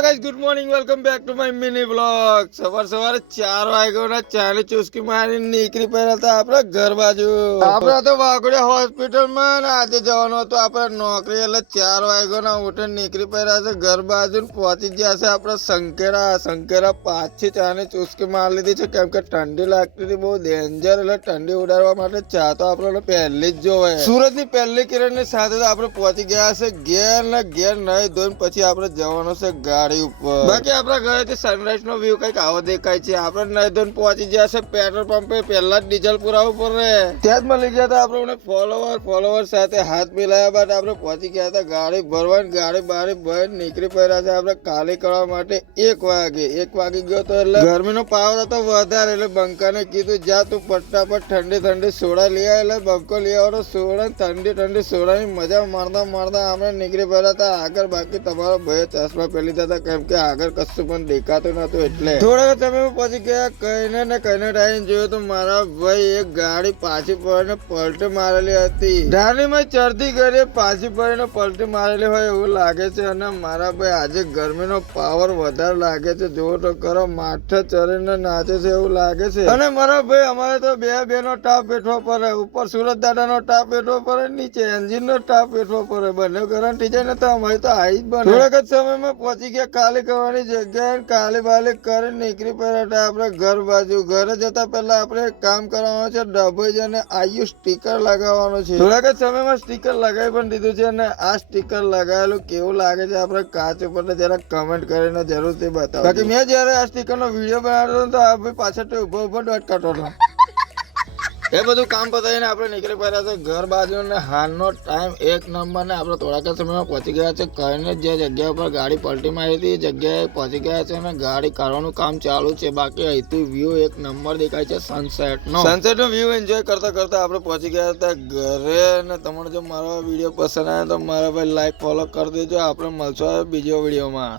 Hello guys, good morning, welcome back to my mini blog. સવારે 4 વાગ્યાના ચાની ચુસ્કી મારીને નીકળી પડ્યા હતા આપણા ઘર બાજુ। આપણે તો વાઘોડિયા હોસ્પિટલમાં આજે જવાનું હતું આપણે નોકરી, એટલે 4 વાગ્યાના ઉઠીને નીકળી પડ્યા છે ઘર બાજુ। પહોંચી ગયા છે આપણે શંકેરા પાછી ચાની ચુસ્કી મારી લીધી છે, કેમ કે ઠંડી લાગતી હતી બહુ ડેન્જર। એટલે ઠંડી ઉડાડવા માટે ચા તો આપણે પહેલી જ જોવે। સૂરજની પહેલી કિરણની સાથે આપણે પહોંચી ગયા છે ઘેર ને ઘેર નહીં ધોઈને પછી આપણે જવાનું છે ગાડી ઉપર। બાકી આપણા ઘરેથી સનરાઈઝ નો વ્યૂ કઈક આવો દેખાય છે। આપણે નહીં ધોઈને પહોંચી ગયા છે પેટ્રોલ પંપે, પહેલા જ ડીઝલ પુરાવું પડે। ત્યાં જ મળી ગયા હતા આપણે ફોલોવર સાથે હાથ મિલાયા બાદ આપણે પહોંચી ગયા હતા ગાડી ભરવાની। ગાડી બારી ભરીને નીકળી પડ્યા છે આપણે ખાલી કરવા માટે। 1 વાગી ગયો તો એટલે ગરમીનો પાવર હતો વધારે, એટલે બંકાને કીધું જા તું ફટાફટ ઠંડી સોડા લઈ આવે। એટલે બંકો લઈ આવવાનો સોડા, ઠંડી સોડાની મજા મારતા આપણે નીકળી પડ્યા હતા આગળ। બાકી તમારો ભાઈ ચશ્મા પહેરી હતા કેમ કે આગળ કશું પણ દેખાતું નતું, એટલે થોડા સમય પછી ગયા કઈને ટાઈમ જોયો તો મારા ભાઈ એક ગાડી પાછી પડીને પલટી મારેલી હતી। ધારીમાં ચડતી કરી પાછી પડીને પલટી મારેલી હોય એવું લાગે છે। અને મારા ભાઈ આજે ગરમીનો પાવર વધારે લાગે છે, જોવો તો કરો માથે ચડીને નાચે છે એવું લાગે છે। અને મારા ભાઈ અમારે તો બે નો ટાપ બેઠવો પડે, ઉપર સુરત દાદા નો ટાપ બેઠવો પડે, નીચે એન્જિન નો ટાપ બેઠવો પડે। બંને ગરમ થઈ જાય ને તો અમારી તો આવી જ બને। થોડાક જ સમયમાં પહોંચી ગયા ખાલી કરવાની જગ્યાએ, ખાલી બાલી કરી નીકળી પડ્યા આપણે ઘર બાજુ। ઘરે જતા પહેલા આપણે એક કામ કરવાનું છે, ડભોઈ જઈને આયુ સ્ટીકર લગાવવાનું છે। થોડાક જ સમયમાં સ્ટીકર લગાવી પણ દીધું છે, અને આ સ્ટીકર લગાવેલું કેવું લાગે છે આપણે કાચ ઉપર જરા કમેન્ટ કરીને જરૂરથી બતાવો। બાકી મેં જયારે આ સ્ટીકર નો વિડીયો બનાવ્યો તો આ ભાઈ પાછળ ઉભો દોટ કાઢતો હતો। એ બધું કામ પતાવીને આપણે નીકળી પડ્યા છે ઘર બાજુ, ને હાલનો ટાઈમ 1 નંબર ને આપણે થોડાક સમયમાં પહોંચી ગયા છે કઈને જે જગ્યા ઉપર ગાડી પલટી મારી હતી એ જગ્યાએ પહોંચી ગયા છે, અને ગાડી કાઢવાનું કામ ચાલુ છે। બાકી અહીંથી વ્યૂ 1 નંબર દેખાય છે સનસેટ નો વ્યૂ એન્જોય કરતા આપણે પહોંચી ગયા હતા ઘરે। અને તમને જો મારો વિડીયો પસંદ આવે તો મારા ભાઈ લાઈક ફોલો કરી દેજો। આપણે મળશું બીજો વિડીયોમાં।